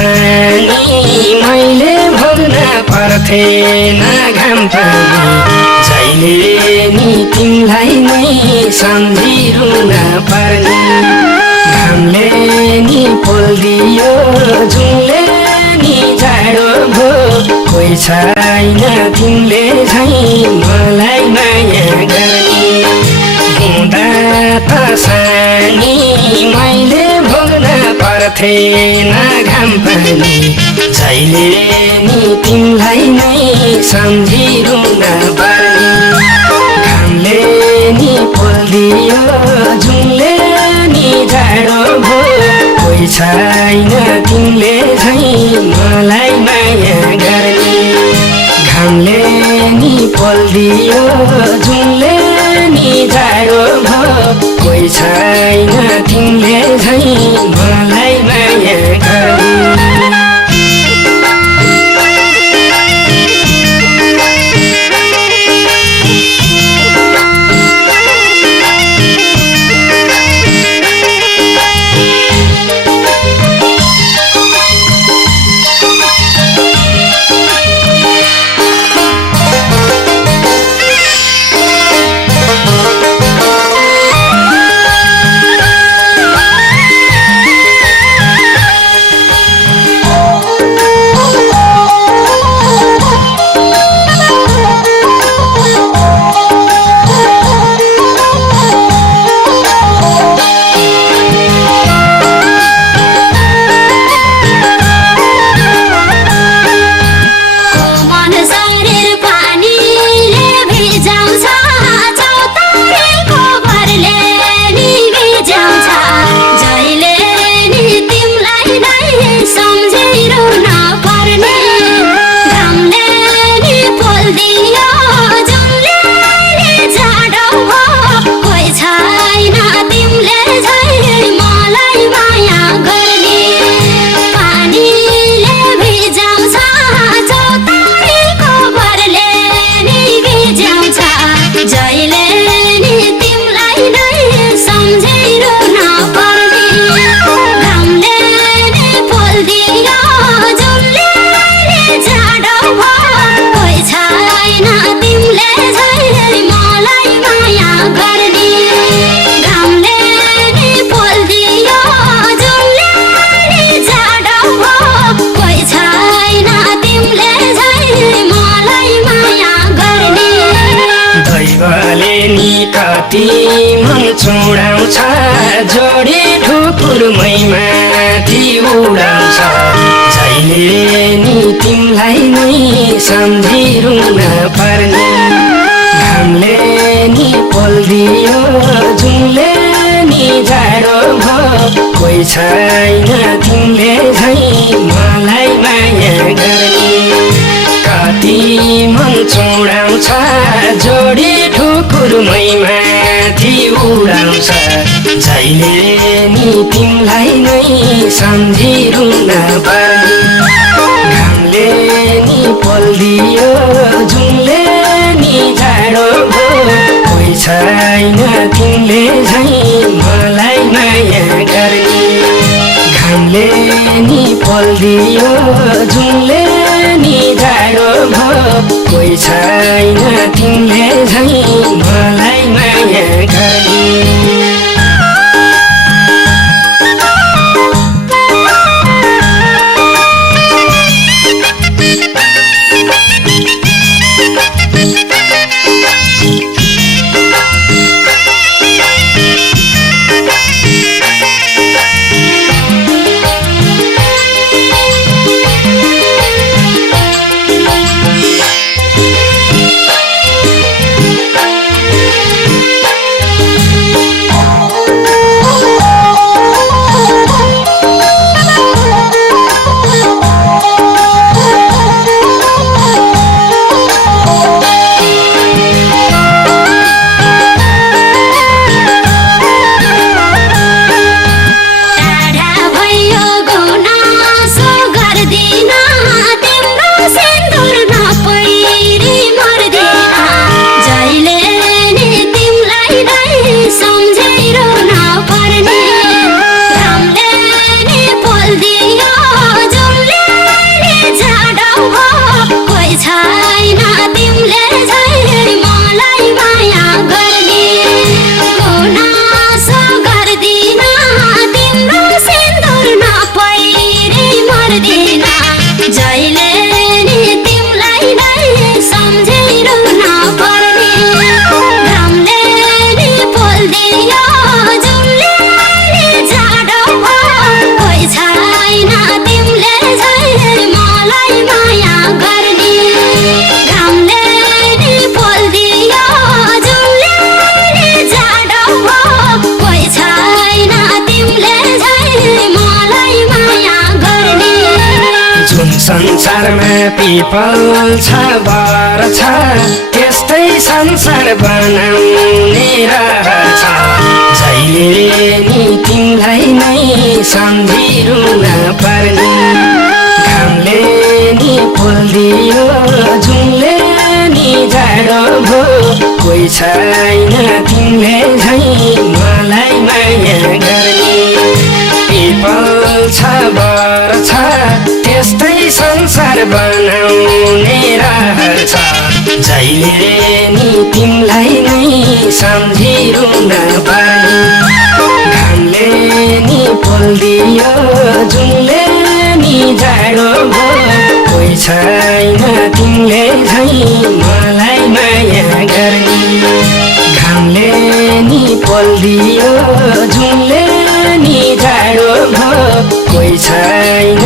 सानी मैले भोग्न पर्थेन घाम पानी जहिले नि तिमीलाई नै सम्झिरुन पर्ने घामले नि पोल्दियो जुनले नि जाडो भो कोही छैन तिमीले झैं मलाई माया गर्ने हुँदा त सानी मैले भोग्न पर्थेन घाम पानी जहिले नि तिमीलाई नै सम्झिरुन पर्ने घामले नि पोल्दियो जुनले नि जाडो भो कोही छैन तिमीले झैं मलाई माया गर्ने घामले नि पोल्दियो जुनले नि जाडो भो कोही छैन तिमीले झैं मलाई माया गर्ने कति मन छोडाउँछ जोडी ठुकुरमै माथि उडाउँछ जहिले नि तिमीलाई नै सम्झिरुन पर्ने घामले नि पोल्दियो जुनले नि जाडो भो कोही छैन तिमीले झैं मलाई माया गर्ने कति मन छोडाउँछ जोडी ठुकुरमै माथि उडाउँछ जहिले नि तिमीलाई नै सम्झिरुन पर्ने घामले नि पोल्दियो जुनले नि जाडो भो कोही छैन तिमीले झैं मलाई माया गर्ने घामले नि पोल्दियो जुनले नि जाडो भो कोही छैन तिमीले झैं मलाई माया गर्ने संसारमा पिपल छ बर छ त्यस्तै संसार बनाउने रहछ जहिले नि तिमीलाई नै सम्झिरुन पर्ने घामले नि पोल्दियो जुनले नि जाडो भो कोही छैन तिमीले झै मलाई माया गर्ने पिपल छ बर छ त्यस्तै संसार बनाउने रहछ जहिले नि तिमीलाई नै सम्झिरुन पर्ने घामले नि पोल्दियो जुनले नि जाडो भो कोही छैन तिमीले झै मलाई माया गर्ने घामले नि पोल्दियो जुनले नि जाडो भो कोही छैन